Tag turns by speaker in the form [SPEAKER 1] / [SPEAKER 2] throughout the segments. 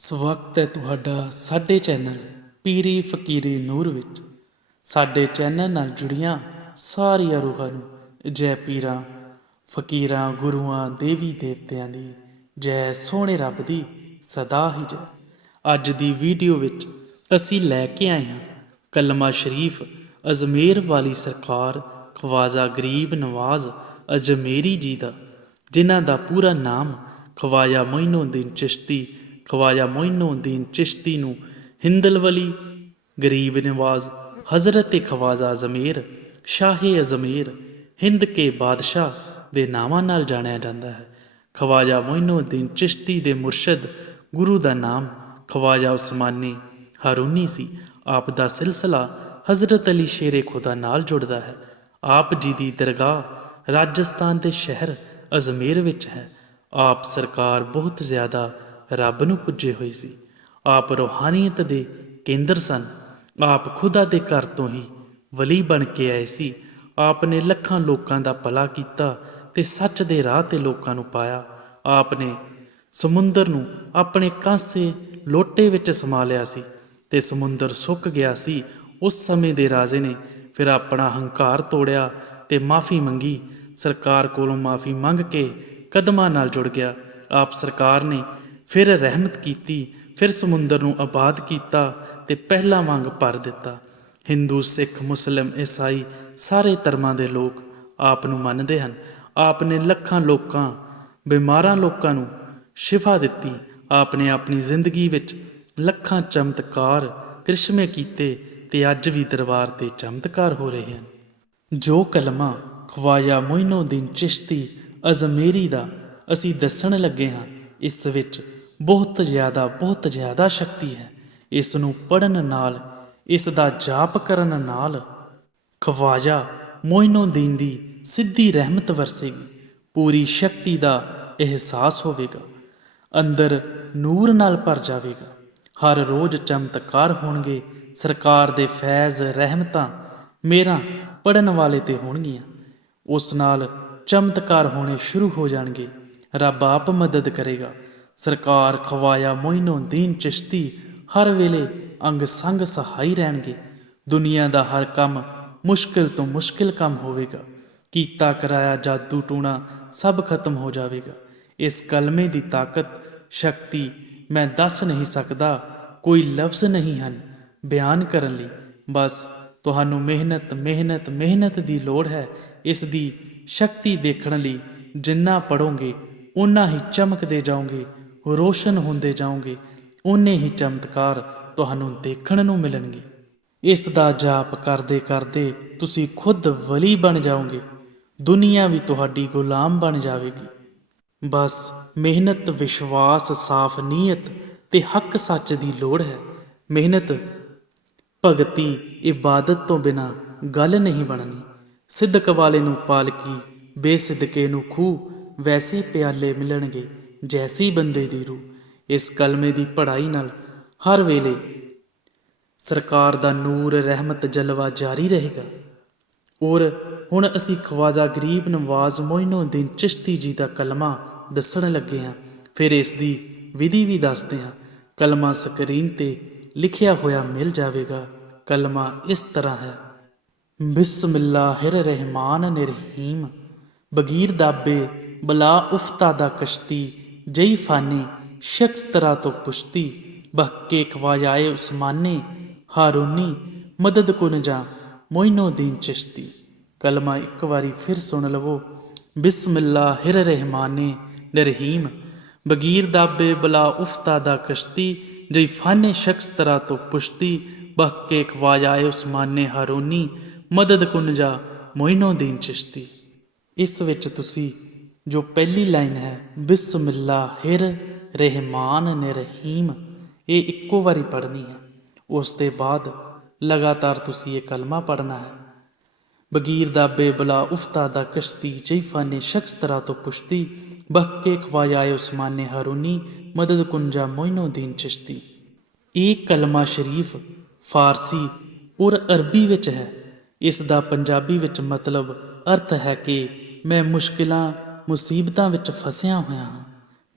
[SPEAKER 1] ਸਵਾਗਤ ਹੈ ਤੁਹਾਡਾ ਸਾਡੇ ਚੈਨਲ ਪੀਰੀ ਫਕੀਰੀ ਨੂਰ ਵਿੱਚ। ਸਾਡੇ ਚੈਨਲ ਨਾਲ ਜੁੜੀਆਂ ਸਾਰੀਆਂ ਰੂਹਾਂ ਨੂੰ ਜੈ ਪੀਰਾਂ, ਫਕੀਰਾਂ, ਗੁਰੂਆਂ, ਦੇਵੀ ਦੇਵਤਿਆਂ ਦੀ ਜੈ ਸੋਹਣੇ ਰੱਬ ਦੀ ਸਦਾ ਹੀ ਜੈ। ਅੱਜ ਦੀ ਵੀਡੀਓ ਵਿੱਚ ਅਸੀਂ ਲੈ ਕੇ ਆਏ ਹਾਂ ਕਲਮਾ ਸ਼ਰੀਫ ਅਜਮੇਰ ਵਾਲੀ ਸਰਕਾਰ ਖਵਾਜਾ ਗਰੀਬ ਨਵਾਜ਼ ਅਜਮੇਰੀ ਜੀ ਦਾ, ਜਿਨ੍ਹਾਂ ਦਾ ਪੂਰਾ ਨਾਮ ਖਵਾਜਾ ਮੋਇਨੂਦੀਨ ਚਿਸ਼ਤੀ ਖਵਾਜਾ ਮੋਇਨੂਦੀਨ ਚਿਸ਼ਤੀ ਨੂੰ ਹਿੰਦਲਵਲੀ ਗਰੀਬ ਨਵਾਜ਼, ਹਜ਼ਰਤ ਖਵਾਜਾ ਜ਼ਮੀਰ, ਸ਼ਾਹੇ ਅਜ਼ਮੀਰ ਹਿੰਦ ਕੇ ਬਾਦਸ਼ਾਹ ਦੇ ਨਾਵਾਂ ਨਾਲ ਜਾਣਿਆ ਜਾਂਦਾ ਹੈ। ਖਵਾਜਾ ਮੋਇਨੂਦੀਨ ਚਿਸ਼ਤੀ ਦੇ ਮੁਰਸ਼ਦ ਗੁਰੂ ਦਾ ਨਾਮ ਖਵਾਜਾ ਉਸਮਾਨੀ ਹਾਰੂਨੀ ਸੀ। ਆਪ ਦਾ ਸਿਲਸਿਲਾ ਹਜ਼ਰਤ ਅਲੀ ਸ਼ੇਰੇ ਖੁਦਾ ਨਾਲ ਜੁੜਦਾ ਹੈ। ਆਪ ਜੀ ਦੀ ਦਰਗਾਹ ਰਾਜਸਥਾਨ ਦੇ ਸ਼ਹਿਰ ਅਜ਼ਮੇਰ ਵਿੱਚ ਹੈ। ਆਪ ਸਰਕਾਰ ਬਹੁਤ ਜ਼ਿਆਦਾ ਰੱਬ ਨੂੰ ਪੁੱਜੇ ਹੋਏ ਸੀ। ਆਪ ਰੋਹਾਨੀਅਤ ਦੇ ਕੇਂਦਰ ਸਨ। ਆਪ ਖੁਦਾ ਦੇ ਘਰ ਤੋਂ ਹੀ ਵਲੀ ਬਣ ਕੇ ਆਏ ਸੀ। ਆਪ ਨੇ ਲੱਖਾਂ ਲੋਕਾਂ ਦਾ ਭਲਾ ਕੀਤਾ ਤੇ ਸੱਚ ਦੇ ਰਾਹ ਤੇ ਲੋਕਾਂ ਨੂੰ ਪਾਇਆ। ਆਪ ਨੇ ਸਮੁੰਦਰ ਨੂੰ ਆਪਣੇ ਕਾਂਸੇ ਲੋਟੇ ਵਿੱਚ ਸਮਾ ਲਿਆ ਸੀ ਤੇ ਸਮੁੰਦਰ ਸੁੱਕ ਗਿਆ ਸੀ। ਉਸ ਸਮੇਂ ਦੇ ਰਾਜੇ ਨੇ ਫਿਰ ਆਪਣਾ ਹੰਕਾਰ ਤੋੜਿਆ ਤੇ ਮਾਫੀ ਮੰਗੀ। ਸਰਕਾਰ ਕੋਲੋਂ ਮਾਫੀ ਮੰਗ ਕੇ ਕਦਮਾਂ ਨਾਲ ਜੁੜ ਗਿਆ। ਆਪ ਸਰਕਾਰ ਨੇ ਫਿਰ ਰਹਿਮਤ ਕੀਤੀ, ਫਿਰ ਸਮੁੰਦਰ ਨੂੰ ਆਬਾਦ ਕੀਤਾ ਤੇ ਪਹਿਲਾ ਵਾਂਗ ਭਰ ਦਿੱਤਾ। ਹਿੰਦੂ, ਸਿੱਖ, ਮੁਸਲਮ, ਈਸਾਈ ਸਾਰੇ ਧਰਮਾਂ ਦੇ ਲੋਕ ਆਪ ਨੂੰ ਮੰਨਦੇ ਹਨ। ਆਪ ਨੇ ਲੱਖਾਂ ਲੋਕਾਂ, ਬਿਮਾਰਾਂ ਲੋਕਾਂ ਨੂੰ ਸ਼ਿਫਾ ਦਿੱਤੀ। ਆਪ ਨੇ ਆਪਣੀ ਜ਼ਿੰਦਗੀ ਵਿੱਚ ਲੱਖਾਂ ਚਮਤਕਾਰ ਕ੍ਰਿਸ਼ਮੇ ਕੀਤੇ ਤੇ ਅੱਜ ਵੀ ਦਰਬਾਰ ਤੇ ਚਮਤਕਾਰ ਹੋ ਰਹੇ ਹਨ। ਜੋ ਕਲਮਾ ਖਵਾਜਾ ਮੋਇਨੂਦੀਨ ਚਿਸ਼ਤੀ ਅਜ਼ਮੇਰੀ ਦਾ ਅਸੀਂ ਦੱਸਣ ਲੱਗੇ ਹਾਂ, ਇਸ ਵਿੱਚ ਬਹੁਤ ਜ਼ਿਆਦਾ ਬਹੁਤ ਜ਼ਿਆਦਾ ਸ਼ਕਤੀ ਹੈ। ਇਸ ਨੂੰ ਪੜਨ ਨਾਲ ਇਸ ਦਾ ਜਾਪ ਕਰਨ ਨਾਲ ਖਵਾਜਾ ਮੋਇਨੋਦੀਨ ਦੀ ਸਿੱਧੀ ਰਹਿਮਤ ਵਰਸੇਗੀ। ਪੂਰੀ ਸ਼ਕਤੀ ਦਾ ਅਹਿਸਾਸ ਹੋਵੇਗਾ। ਅੰਦਰ ਨੂਰ ਨਾਲ ਭਰ ਜਾਵੇਗਾ। ਹਰ ਰੋਜ਼ ਚਮਤਕਾਰ ਹੋਣਗੇ। ਸਰਕਾਰ ਦੇ ਫੈਜ਼, ਰਹਿਮਤਾਂ ਮੇਰਾ ਪੜਨ ਵਾਲੇ ਤੇ ਹੋਣਗੀਆਂ। ਉਸ ਨਾਲ ਚਮਤਕਾਰ ਹੋਣੇ ਸ਼ੁਰੂ ਹੋ ਜਾਣਗੇ। ਰੱਬ ਆਪ ਮਦਦ ਕਰੇਗਾ। ਸਰਕਾਰ ਖਵਾਇਆ ਮੋਇਨੂਦੀਨ ਚਿਸ਼ਤੀ, ਹਰ ਵੇਲੇ ਅੰਗ ਸੰਗ ਸਹਾਈ ਰਹਿਣਗੇ। ਦੁਨੀਆ ਦਾ ਹਰ ਕੰਮ ਮੁਸ਼ਕਿਲ ਤੋਂ ਮੁਸ਼ਕਿਲ ਕੰਮ ਹੋਵੇਗਾ। ਕੀਤਾ ਕਰਾਇਆ ਜਾਦੂ ਟੂਣਾ ਸਭ ਖਤਮ ਹੋ ਜਾਵੇਗਾ। ਇਸ ਕਲਮੇ ਦੀ ਤਾਕਤ, ਸ਼ਕਤੀ ਮੈਂ ਦੱਸ ਨਹੀਂ ਸਕਦਾ, ਕੋਈ ਲਫ਼ਜ਼ ਨਹੀਂ ਹਨ ਬਿਆਨ ਕਰਨ ਲਈ। ਬਸ ਤੁਹਾਨੂੰ ਮਿਹਨਤ ਮਿਹਨਤ ਮਿਹਨਤ ਦੀ ਲੋੜ ਹੈ। ਇਸ ਦੀ ਸ਼ਕਤੀ ਦੇਖਣ ਲਈ ਜਿੰਨਾ ਪੜੋਗੇ ਉਨਾ ਹੀ ਚਮਕਦੇ ਜਾਓਗੇ। ਰੋਸ਼ਨ ਹੁੰਦੇ ਜਾਓਗੇ, ਓਨੇ ਹੀ ਚਮਤਕਾਰ ਤੁਹਾਨੂੰ ਦੇਖਣ ਨੂੰ ਮਿਲਣਗੇ। ਇਸ ਦਾ ਜਾਪ ਕਰਦੇ ਕਰਦੇ ਤੁਸੀਂ ਖੁਦ ਵਲੀ ਬਣ ਜਾਓਗੇ, ਦੁਨੀਆ ਵੀ ਤੁਹਾਡੀ ਗੁਲਾਮ ਬਣ ਜਾਵੇਗੀ। ਬਸ ਮਿਹਨਤ, ਵਿਸ਼ਵਾਸ, ਸਾਫ਼ ਨੀਅਤ ਤੇ ਹੱਕ ਸੱਚ ਦੀ ਲੋੜ ਹੈ। ਮਿਹਨਤ, ਭਗਤੀ, ਇਬਾਦਤ ਤੋਂ ਬਿਨਾ ਗੱਲ ਨਹੀਂ ਬਣਨੀ। ਸਿੱਧਕ ਵਾਲੇ ਨੂੰ ਪਾਲਕੀ, ਬੇਸਿੱਧਕੇ ਨੂੰ ਖੂਹ, ਵੈਸੇ ਪਿਆਲੇ ਮਿਲਣਗੇ। ਜੈਸੀ ਬੰਦੇ ਦੀ ਰੂਹ, ਇਸ ਕਲਮੇ ਦੀ ਪੜ੍ਹਾਈ ਨਾਲ ਹਰ ਵੇਲੇ ਸਰਕਾਰ ਦਾ ਨੂਰ, ਰਹਿਮਤ, ਜਲਵਾ ਜਾਰੀ ਰਹੇਗਾ। ਔਰ ਹੁਣ ਅਸੀਂ ਖਵਾਜਾ ਗਰੀਬ ਨਵਾਜ਼ ਮੋਇਨੂਦੀਨ ਚਿਸ਼ਤੀ ਜੀ ਦਾ ਕਲਮਾ ਦੱਸਣ ਲੱਗੇ ਹਾਂ। ਫਿਰ ਇਸ ਦੀ ਵਿਧੀ ਵੀ ਦੱਸਦੇ ਹਾਂ। ਕਲਮਾ ਸਕਰੀਨ ਤੇ ਲਿਖਿਆ ਹੋਇਆ ਮਿਲ ਜਾਵੇਗਾ। ਕਲਮਾ ਇਸ ਤਰ੍ਹਾਂ ਹੈ। ਬਿਸਮਿਲ੍ਲਾਹਿਰ ਰਹਿਮਾਨ ਨਿਰਹੀਮ, ਬਗੀਰ ਦਾਬੇ ਬਲਾ ਉਫਤਾ ਦਾ ਕਸ਼ਤੀ ਜਈ ਫਾਨੀ ਸ਼ਖਸ ਤਰਾ ਤੋਂ ਪੁਸ਼ਤੀ ਬਹਕੇ ਖਵਾਜਾਏ ਉਸਮਾਨੇ, ਹਾਰੂਨੀ, ਮਦਦ ਕੁਨ ਜਾ ਮੋਇਨੂਦੀਨ ਚਿਸ਼ਤੀ। ਕਲਮਾ ਇੱਕ ਵਾਰੀ ਫਿਰ ਸੁਣ ਲਵੋ ਬਿਸਮਿਲ੍ਲਾਹਿਰ ਰਹਿਮਾਨੇ, ਨਿਰਹੀਮ, ਬਗੀਰ ਦਾਬੇ ਬਲਾ ਉਫਤਾ ਦਾ ਕਸ਼ਤੀ, ਜਈ ਫਾਨੇ ਸ਼ਖਸ ਤਰਾ ਤੋਂ ਪੁਸ਼ਤੀ ਬਹਕੇ ਖਵਾਜਾਏ ਉਸਮਾਨੇ, ਹਾਰੂਨੀ, ਮਦਦ ਕੁਨ ਜਾ ਮੋਇਨੂਦੀਨ ਚਿਸ਼ਤੀ। ਇਸ ਵਿੱਚ ਤੁਸੀਂ ਜੋ ਪਹਿਲੀ ਲਾਈਨ ਹੈ ਬਿਸਮਿਲ੍ਲਾਹਿਰ ਰਹਿਮਾਨ ਨਿਰਹੀਮ ਇਹ ਇੱਕੋ ਵਾਰੀ ਪੜ੍ਹਨੀ ਹੈ। ਉਸ ਦੇ ਬਾਅਦ ਲਗਾਤਾਰ ਤੁਸੀਂ ਇਹ ਕਲਮਾ ਪੜ੍ਹਨਾ ਹੈ। ਬਗੀਰ ਦਾ ਬੇਬਲਾ ਉਫਤਾ ਦਾ ਕਸ਼ਤੀ ਜੈਫਾ ਨੇ ਸ਼ਖਸ ਤਰਾ ਤੋਂ ਪੁਸ਼ਤੀ ਬਹਕੇ ਖਵਾਜਾਏ ਉਸਮਾਨੇ ਹਰੂਨੀ, ਮਦਦ ਕੁੰਜਾ ਮੋਇਨੂਦੀਨ ਚਿਸ਼ਤੀ। ਇਹ ਕਲਮਾ ਸ਼ਰੀਫ ਫਾਰਸੀ ਔਰ ਅਰਬੀ ਵਿੱਚ ਹੈ। ਇਸ ਦਾ ਪੰਜਾਬੀ ਵਿੱਚ ਮਤਲਬ ਅਰਥ ਹੈ ਕਿ ਮੈਂ ਮੁਸ਼ਕਿਲਾਂ ਮੁਸੀਬਤਾਂ ਵਿੱਚ ਫਸਿਆ ਹੋਇਆ ਹਾਂ।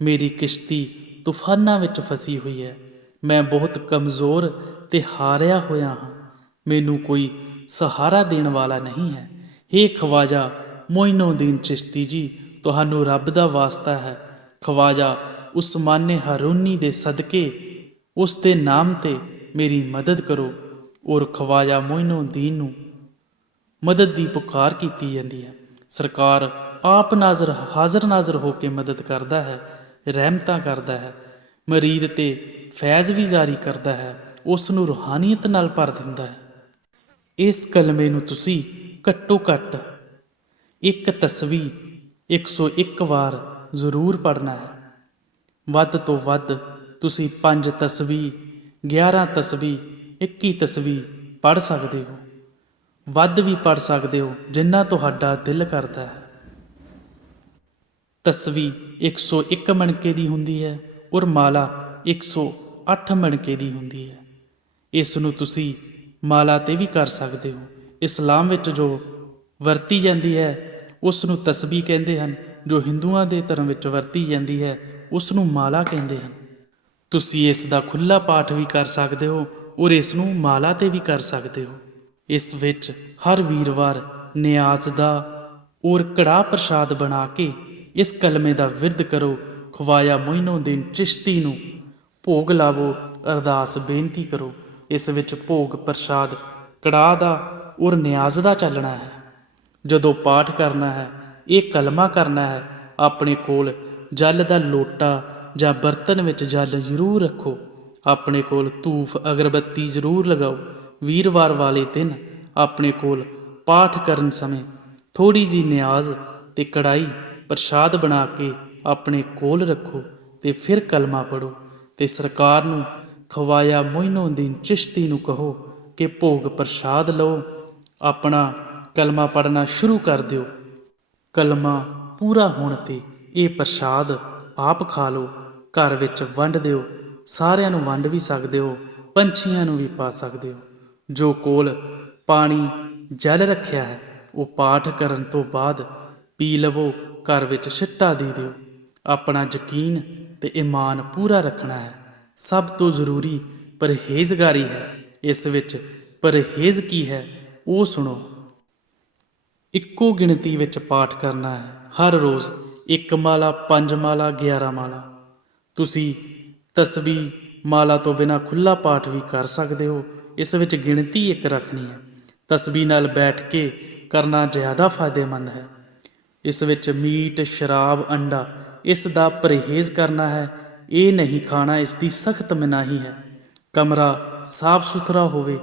[SPEAKER 1] ਮੇਰੀ ਕਿਸ਼ਤੀ ਤੂਫਾਨਾਂ ਵਿੱਚ ਫਸੀ ਹੋਈ ਹੈ। ਮੈਂ ਬਹੁਤ ਕਮਜ਼ੋਰ ਤੇ ਹਾਰਿਆ ਹੋਇਆ ਹਾਂ। ਮੈਨੂੰ ਕੋਈ ਸਹਾਰਾ ਦੇਣ ਵਾਲਾ ਨਹੀਂ ਹੈ। हे ਖਵਾਜਾ ਮੋਇਨੁਦੀਨ ਚਿਸ਼ਤੀ ਜੀ, ਤੁਹਾਨੂੰ ਰੱਬ ਦਾ ਵਾਸਤਾ ਹੈ। ਖਵਾਜਾ, ਉਸਮਾਨੇ ਹਰੂਨੀ ਦੇ ਸਦਕੇ, ਉਸ ਦੇ ਨਾਮ ਤੇ ਮੇਰੀ ਮਦਦ ਕਰੋ। ਔਰ ਖਵਾਜਾ ਮੋਇਨੁਦੀਨ ਨੂੰ ਮਦਦ ਦੀ ਪੁਕਾਰ ਕੀਤੀ ਜਾਂਦੀ ਹੈ। ਸਰਕਾਰ ਆਪ ਨਾਜ਼ਰ, ਹਾਜ਼ਰ ਨਾਜ਼ਰ ਹੋ ਕੇ ਮਦਦ ਕਰਦਾ ਹੈ, ਰਹਿਮਤਾਂ ਕਰਦਾ ਹੈ, ਮਰੀਦ ਤੇ ਫੈਜ਼ ਵੀ ਜਾਰੀ ਕਰਦਾ ਹੈ, ਉਸ ਨੂੰ ਰੂਹਾਨੀਅਤ ਨਾਲ ਭਰ ਦਿੰਦਾ ਹੈ। ਇਸ ਕਲਮੇ ਨੂੰ ਤੁਸੀਂ ਘੱਟੋ ਘੱਟ ਇੱਕ ਤਸਵੀ 101 ਵਾਰ ਜ਼ਰੂਰ ਪੜਨਾ ਹੈ। ਵੱਧ ਤੋਂ ਵੱਧ ਤੁਸੀਂ 5 ਤਸਵੀ 11 ਤਸਵੀ 21 ਤਸਵੀ ਪੜ ਸਕਦੇ ਹੋ। ਵੱਧ ਵੀ ਪੜ ਸਕਦੇ ਹੋ, ਜਿੰਨਾ ਤੁਹਾਡਾ ਦਿਲ ਕਰਦਾ ਹੈ। ਤਸਵੀ 101 ਮਣਕੇ ਦੀ ਹੁੰਦੀ ਹੈ ਔਰ ਮਾਲਾ 108 ਮਣਕੇ ਦੀ ਹੁੰਦੀ ਹੈ। ਇਸ ਨੂੰ ਤੁਸੀਂ ਮਾਲਾ ਤੇ ਵੀ ਕਰ ਸਕਦੇ ਹੋ। ਇਸਲਾਮ ਵਿੱਚ ਜੋ ਵਰਤੀ ਜਾਂਦੀ ਹੈ ਉਸ ਨੂੰ ਤਸਬੀ ਕਹਿੰਦੇ ਹਨ। ਜੋ ਹਿੰਦੂਆਂ ਦੇ ਧਰਮ ਵਿੱਚ ਵਰਤੀ ਜਾਂਦੀ ਹੈ ਉਸ ਨੂੰ ਮਾਲਾ ਕਹਿੰਦੇ ਹਨ। ਤੁਸੀਂ ਇਸ ਦਾ ਖੁੱਲਾ ਪਾਠ ਵੀ ਕਰ ਸਕਦੇ ਹੋ ਔਰ ਇਸ ਨੂੰ ਮਾਲਾ ਤੇ ਵੀ ਕਰ ਸਕਦੇ ਹੋ। ਇਸ ਵਿੱਚ ਹਰ ਵੀਰਵਾਰ ਨਿਆਜ਼ ਦਾ ਔਰ ਕੜਾ ਪ੍ਰਸ਼ਾਦ ਬਣਾ ਕੇ ਇਸ ਕਲਮੇ ਦਾ ਵਿਰਧ ਕਰੋ, ਖਵਾਇਆ ਮੋਇਨੁਦੀਨ ਚਿਸ਼ਤੀ ਨੂੰ। ਭੋਗ ਲਾਵੋ, ਅਰਦਾਸ ਬੇਨਤੀ ਕਰੋ। ਇਸ ਵਿੱਚ ਭੋਗ ਪ੍ਰਸ਼ਾਦ ਕੜਾ ਦਾ ਔਰ ਨਿਆਜ਼ ਦਾ ਚੱਲਣਾ ਹੈ। ਜਦੋਂ ਪਾਠ ਕਰਨਾ ਹੈ, ਇਹ ਕਲਮਾ ਕਰਨਾ ਹੈ, ਆਪਣੇ ਕੋਲ ਜਲ ਦਾ ਲੋਟਾ ਜਾਂ ਬਰਤਨ ਵਿੱਚ ਜਲ ਜ਼ਰੂਰ ਰੱਖੋ। ਆਪਣੇ ਕੋਲ ਧੂਫ, ਅਗਰਬੱਤੀ ਜ਼ਰੂਰ ਲਗਾਓ। ਵੀਰਵਾਰ ਵਾਲੇ ਦਿਨ ਆਪਣੇ ਕੋਲ ਪਾਠ ਕਰਨ ਸਮੇਂ ਥੋੜੀ ਜੀ ਨਿਆਜ਼ ਤੇ ਕੜਾਈ ਪ੍ਰਸ਼ਾਦ ਬਣਾ ਕੇ ਆਪਣੇ ਕੋਲ ਰੱਖੋ ਤੇ ਫਿਰ ਕਲਮਾ ਪੜੋ ਤੇ ਸਰਕਾਰ ਨੂੰ ਖਵਾਇਆ ਮੋਇਨੁਦੀਨ ਚਿਸ਼ਤੀ ਨੂੰ ਕਹੋ ਕਿ ਭੋਗ ਪ੍ਰਸ਼ਾਦ ਲਓ, ਆਪਣਾ ਕਲਮਾ ਪੜਨਾ ਸ਼ੁਰੂ ਕਰ ਦਿਓ। ਕਲਮਾ ਪੂਰਾ ਹੋਣ ਤੇ ਇਹ ਪ੍ਰਸ਼ਾਦ ਆਪ ਖਾ ਲਓ, ਘਰ ਵਿੱਚ ਵੰਡ ਦਿਓ, ਸਾਰਿਆਂ ਨੂੰ ਵੰਡ ਵੀ ਸਕਦੇ ਹੋ, ਪੰਛੀਆਂ ਨੂੰ ਵੀ ਪਾ ਸਕਦੇ ਹੋ। ਜੋ ਕੋਲ ਪਾਣੀ ਜਲ ਰੱਖਿਆ ਹੈ, ਉਹ ਪਾਠ ਕਰਨ ਤੋਂ ਬਾਅਦ ਪੀ ਲਵੋ ਘਰ ਵਿੱਚ ਛਿੱਟਾ ਦੇ ਦਿਓ। ਆਪਣਾ ਯਕੀਨ ਤੇ ਈਮਾਨ ਪੂਰਾ ਰੱਖਣਾ ਹੈ। ਸਭ ਤੋਂ ਜ਼ਰੂਰੀ ਪਰਹੇਜ਼ਗਾਰੀ ਹੈ। ਇਸ ਵਿੱਚ ਪਰਹੇਜ਼ ਕੀ ਹੈ ਉਹ ਸੁਣੋ। ਇੱਕੋ ਗਿਣਤੀ ਵਿੱਚ ਪਾਠ ਕਰਨਾ ਹੈ। ਹਰ ਰੋਜ਼ ਇੱਕ ਮਾਲਾ, ਪੰਜ ਮਾਲਾ 11 ਮਾਲਾ। ਤੁਸੀਂ ਤਸਬੀਹ ਮਾਲਾ ਤੋਂ ਬਿਨਾ ਖੁੱਲਾ ਪਾਠ ਵੀ ਕਰ ਸਕਦੇ ਹੋ। ਇਸ ਵਿੱਚ ਗਿਣਤੀ ਇੱਕ ਰੱਖਣੀ ਹੈ। ਤਸਬੀਹ ਨਾਲ ਬੈਠ ਕੇ ਕਰਨਾ ਜ਼ਿਆਦਾ ਫਾਇਦੇਮੰਦ ਹੈ। ਇਸ ਵਿੱਚ ਮੀਟ, ਸ਼ਰਾਬ, ਅੰਡਾ, ਇਸ ਦਾ ਪਰਹੇਜ਼ ਕਰਨਾ ਹੈ। ਇਹ ਨਹੀਂ ਖਾਣਾ ਇਸ ਦੀ ਸਖਤ ਮਨਾਹੀ ਹੈ। ਕਮਰਾ ਸਾਫ਼ ਸੁਥਰਾ ਹੋਵੇ,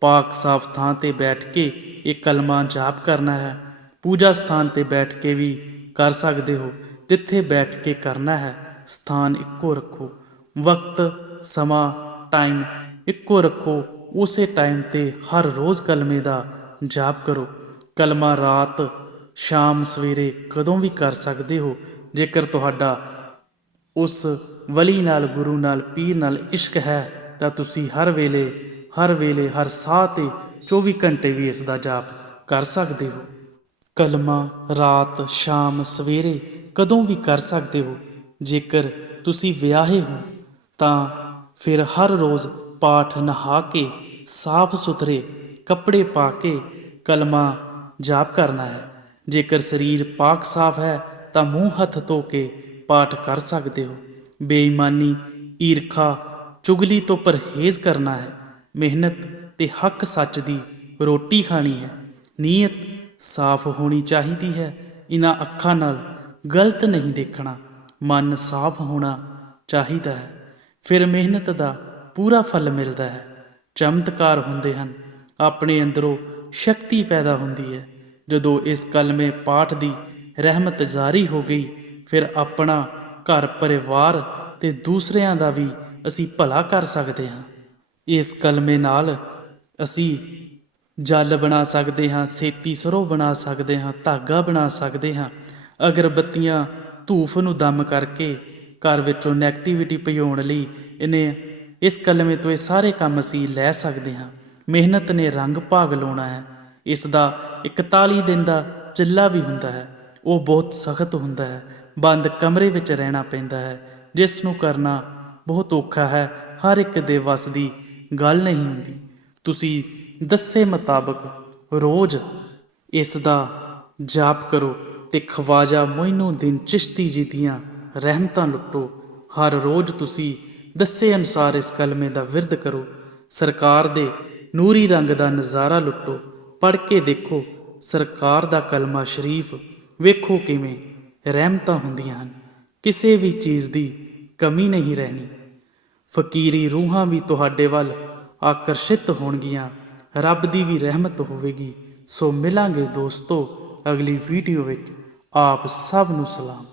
[SPEAKER 1] ਪਾਕ ਸਾਫ਼ ਥਾਂ ਤੇ ਬੈਠ ਕੇ ਇਹ ਕਲਮਾ ਜਾਪ ਕਰਨਾ ਹੈ। ਪੂਜਾ ਸਥਾਨ ਤੇ ਬੈਠ ਕੇ ਵੀ ਕਰ ਸਕਦੇ ਹੋ, ਜਿੱਥੇ ਬੈਠ ਕੇ ਕਰਨਾ ਹੈ, ਸਥਾਨ ਇੱਕੋ ਰੱਖੋ। ਵਕਤ, ਸਮਾਂ, ਟਾਈਮ ਇੱਕੋ ਰੱਖੋ, ਉਸੇ ਟਾਈਮ ਤੇ ਹਰ ਰੋਜ਼ ਕਲਮੇ ਦਾ ਜਾਪ ਕਰੋ। ਕਲਮਾ ਰਾਤ ਸ਼ਾਮ ਸਵੇਰੇ ਕਦੋਂ ਵੀ ਕਰ ਸਕਦੇ ਹੋ, ਜੇਕਰ ਤੁਹਾਡਾ ਉਸ ਵਲੀ ਨਾਲ, ਗੁਰੂ ਨਾਲ, ਪੀਰ ਨਾਲ ਇਸ਼ਕ ਹੈ, ਤਾਂ ਤੁਸੀਂ ਹਰ ਵੇਲੇ ਹਰ ਵੇਲੇ, ਹਰ ਸਾਹ ਤੇ 24 ਘੰਟੇ ਵੀ ਇਸ ਦਾ ਜਾਪ ਕਰ ਸਕਦੇ ਹੋ। ਕਲਮਾ ਰਾਤ, ਸ਼ਾਮ, ਸਵੇਰੇ ਕਦੋਂ ਵੀ ਕਰ ਸਕਦੇ ਹੋ, ਜੇਕਰ ਤੁਸੀਂ ਵਿਆਹੇ ਹੋ, ਤਾਂ ਫਿਰ ਹਰ ਰੋਜ਼ ਪਾਠ ਨਹਾ ਕੇ, ਸਾਫ਼ ਸੁਥਰੇ ਕੱਪੜੇ ਪਾ ਕੇ ਕਲਮਾ ਜਾਪ ਕਰਨਾ ਹੈ। ਜੇਕਰ ਸਰੀਰ ਪਾਕ ਸਾਫ਼ ਹੈ, ਤਾਂ ਮੂੰਹ ਹੱਥ ਧੋ ਕੇ ਪਾਠ ਕਰ ਸਕਦੇ ਹੋ। ਬੇਈਮਾਨੀ, ਈਰਖਾ, ਚੁਗਲੀ ਤੋਂ ਪਰਹੇਜ਼ ਕਰਨਾ ਹੈ। ਮਿਹਨਤ ਤੇ ਹੱਕ ਸੱਚ ਦੀ ਰੋਟੀ ਖਾਣੀ ਹੈ। ਨੀਅਤ ਸਾਫ਼ ਹੋਣੀ ਚਾਹੀਦੀ ਹੈ। ਇਹਨਾਂ ਅੱਖਾਂ ਨਾਲ ਗਲਤ ਨਹੀਂ ਦੇਖਣਾ। ਮਨ ਸਾਫ਼ ਹੋਣਾ ਚਾਹੀਦਾ ਹੈ। ਫਿਰ ਮਿਹਨਤ ਦਾ ਪੂਰਾ ਫਲ ਮਿਲਦਾ ਹੈ। ਚਮਤਕਾਰ ਹੁੰਦੇ ਹਨ। ਆਪਣੇ ਅੰਦਰੋਂ ਸ਼ਕਤੀ ਪੈਦਾ ਹੁੰਦੀ ਹੈ। ਜਦੋਂ ਇਸ ਕਲਮੇ ਪਾਠ ਦੀ ਰਹਿਮਤ ਜਾਰੀ ਹੋ ਗਈ, ਫਿਰ ਆਪਣਾ ਘਰ ਪਰਿਵਾਰ ਤੇ ਦੂਸਰਿਆਂ ਦਾ ਵੀ ਅਸੀਂ ਭਲਾ ਕਰ ਸਕਦੇ ਹਾਂ। ਇਸ ਕਲਮੇ ਨਾਲ ਅਸੀਂ ਜਲ ਬਣਾ ਸਕਦੇ ਹਾਂ, ਸੇਤੀ ਸਰੋਂ ਬਣਾ ਸਕਦੇ ਹਾਂ, ਧਾਗਾ ਬਣਾ ਸਕਦੇ ਹਾਂ। ਅਗਰਬੱਤੀਆਂ ਧੂਫ ਨੂੰ ਦਮ ਕਰਕੇ ਘਰ ਵਿੱਚੋਂ ਨੈਗੇਟਿਵਿਟੀ ਭਜਾਉਣ ਲਈ ਇਹਨੇ ਇਸ ਕਲਮੇ ਤੋਂ ਇਹ ਸਾਰੇ ਕੰਮ ਅਸੀਂ ਲੈ ਸਕਦੇ ਹਾਂ। ਮਿਹਨਤ ਨੇ ਰੰਗ ਭਾਗ ਲਾਉਣਾ ਹੈ। ਇਸ ਦਾ 41 ਦਿਨ ਦਾ ਚਿੱਲਾ ਵੀ ਹੁੰਦਾ ਹੈ। ਉਹ ਬਹੁਤ ਸਖਤ ਹੁੰਦਾ ਹੈ। ਬੰਦ ਕਮਰੇ ਵਿੱਚ ਰਹਿਣਾ ਪੈਂਦਾ ਹੈ। ਜਿਸ ਨੂੰ ਕਰਨਾ ਬਹੁਤ ਔਖਾ ਹੈ। ਹਰ ਇੱਕ ਦੇ ਵੱਸ ਦੀ ਗੱਲ ਨਹੀਂ ਹੁੰਦੀ। ਤੁਸੀਂ ਦੱਸੇ ਮੁਤਾਬਕ ਰੋਜ਼ ਇਸ ਦਾ ਜਾਪ ਕਰੋ ਤੇ ਖਵਾਜਾ ਮੋਇਨੂਦੀਨ ਚਿਸ਼ਤੀ ਜੀ ਦੀਆਂ ਰਹਿਮਤਾਂ ਲੁੱਟੋ। ਹਰ ਰੋਜ਼ ਤੁਸੀਂ ਦੱਸੇ ਅਨੁਸਾਰ ਇਸ ਕਲਮੇ ਦਾ ਵਿਰਧ ਕਰੋ। ਸਰਕਾਰ ਦੇ ਨੂਰੀ ਰੰਗ ਦਾ ਨਜ਼ਾਰਾ ਲੁੱਟੋ। ਪੜ੍ਹ ਕੇ ਦੇਖੋ, ਸਰਕਾਰ ਦਾ ਕਲਮਾ ਸ਼ਰੀਫ ਵੇਖੋ ਕਿਵੇਂ ਰਹਿਮਤਾਂ ਹੁੰਦੀਆਂ ਹਨ। ਕਿਸੇ ਵੀ ਚੀਜ਼ ਦੀ ਕਮੀ ਨਹੀਂ ਰਹਿਣੀ। ਫਕੀਰੀ ਰੂਹਾਂ ਵੀ ਤੁਹਾਡੇ ਵੱਲ ਆਕਰਸ਼ਿਤ ਹੋਣਗੀਆਂ। ਰੱਬ ਦੀ ਵੀ ਰਹਿਮਤ ਹੋਵੇਗੀ। ਸੋ ਮਿਲਾਂਗੇ ਦੋਸਤੋ, ਅਗਲੀ ਵੀਡੀਓ ਵਿੱਚ ਆਪ ਸਭ ਨੂੰ ਸਲਾਮ।